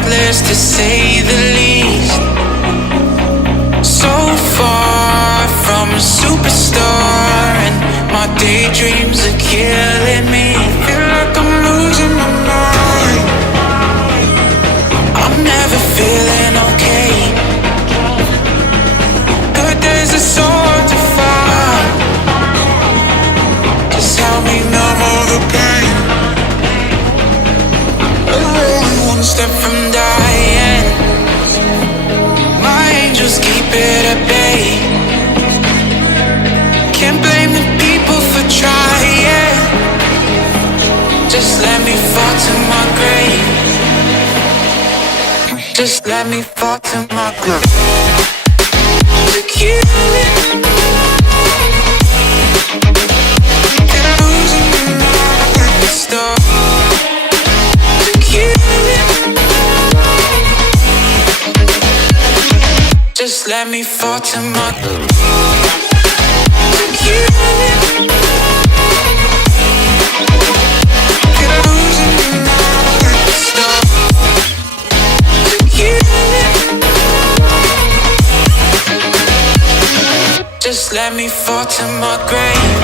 reckless to say the least. So far from a superstar, and my daydreams are killing me. Feel like I'm losing my mind. I'm never feeling okay. Good days are so hard to find. Just help me numb all the pain. I'm only one step from dying. My angels keep it at bay. Can't blame the people for trying. Just let me fall to my grave. Just let me fall to my grave. To kill it. Get losing my mind. Stop. To kill it. Just let me fall to my grave. To kill it. Get losing my mind. Stop. To kill it. Just let me fall to my grave.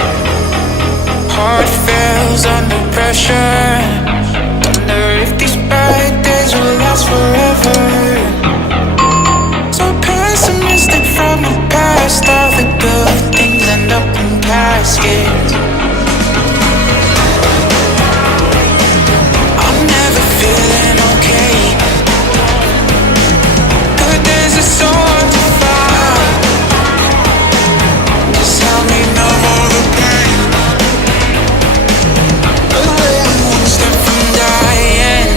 Heart fails under pressure. Wonder if these bad days will last forever. So pessimistic from the past. All the good things end up in caskets. I'm never feeling okay. Good days are so hard to find. Just help me numb all the pain. Only one step from dying.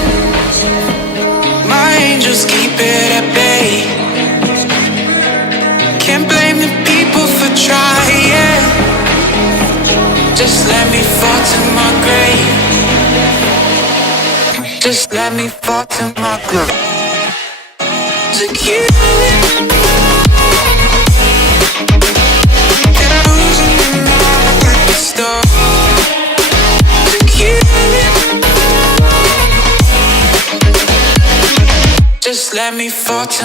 My angels keep it at bay. Can't blame the people for trying. Just let me fall to my grave. Just let me fall to my grave. To kill it. Get losing my mind. Stop. To kill it. Just let me fall to